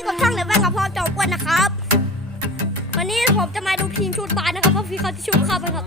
ี่กับช่างเลดแว่นกับพ่อจอมกวนนะครับ วันนี้ผมจะมาดูทีมชุดบานนะครับเพราะพี่เขาจะชุดข้าวไปครับ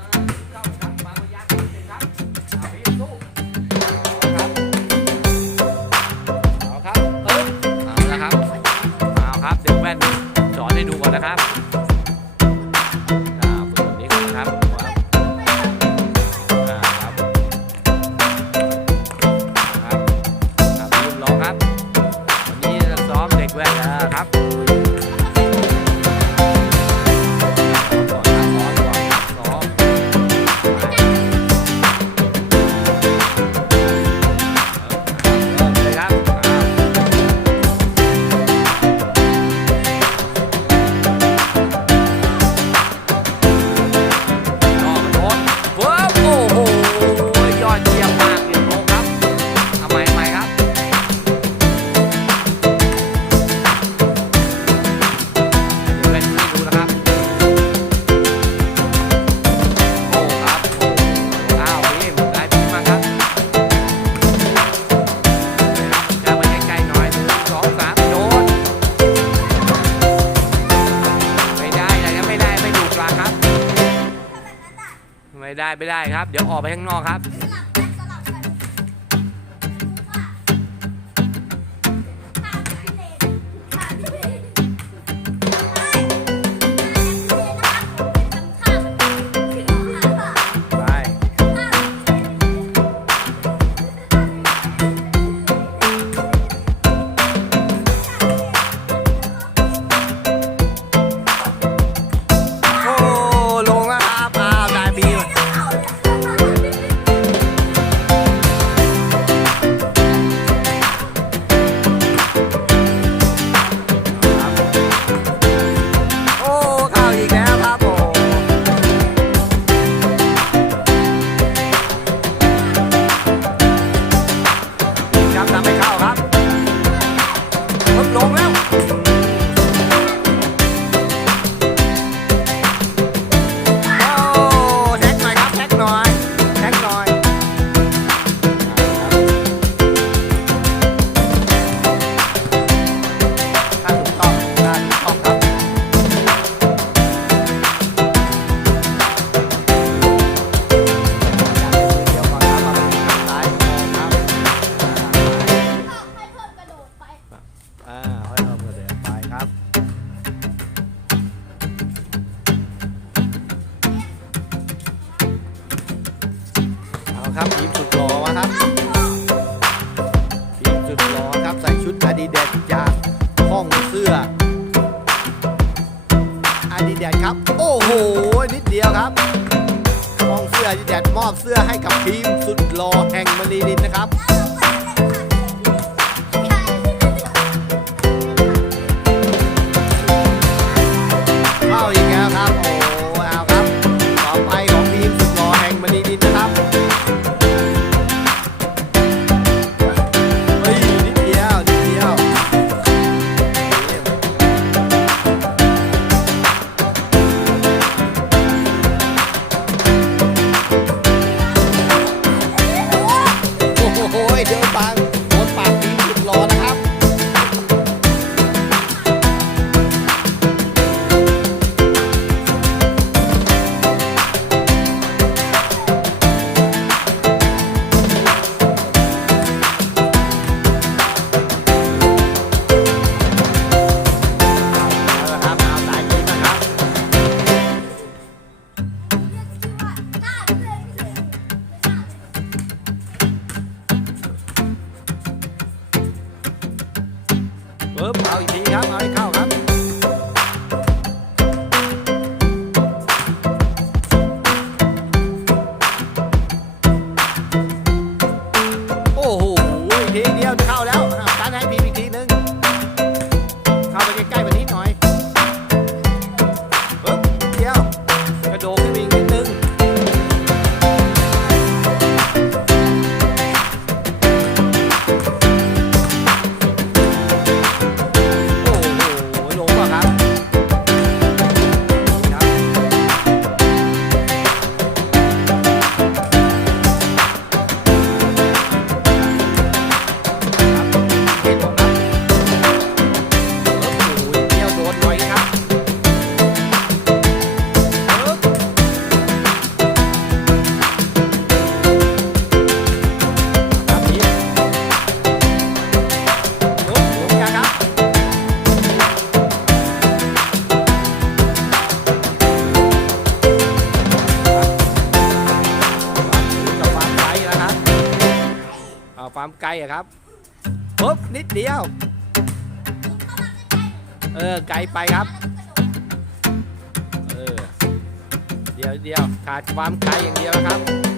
ได้ไม่ได้ครับ เดี๋ยวออกไปข้างนอกครับับทีมสุดหล่อมาครับทีมสุดหล่อครับใส่ชุดอาดิดาสจากห้องเสื้ออาดิดาสครับ โอ้โห นิดเดียวครับห้องเสื้ออาดิดาสมอบเสื้อให้กับทีมสุดหล่อแห่งมรีนินนะครับ seu barulho. ความไกลอะครับปุ๊บนิดเดียว เออไกลไปครับ เออ เดียวเดียวขาดความไกลอย่างเดียวครับ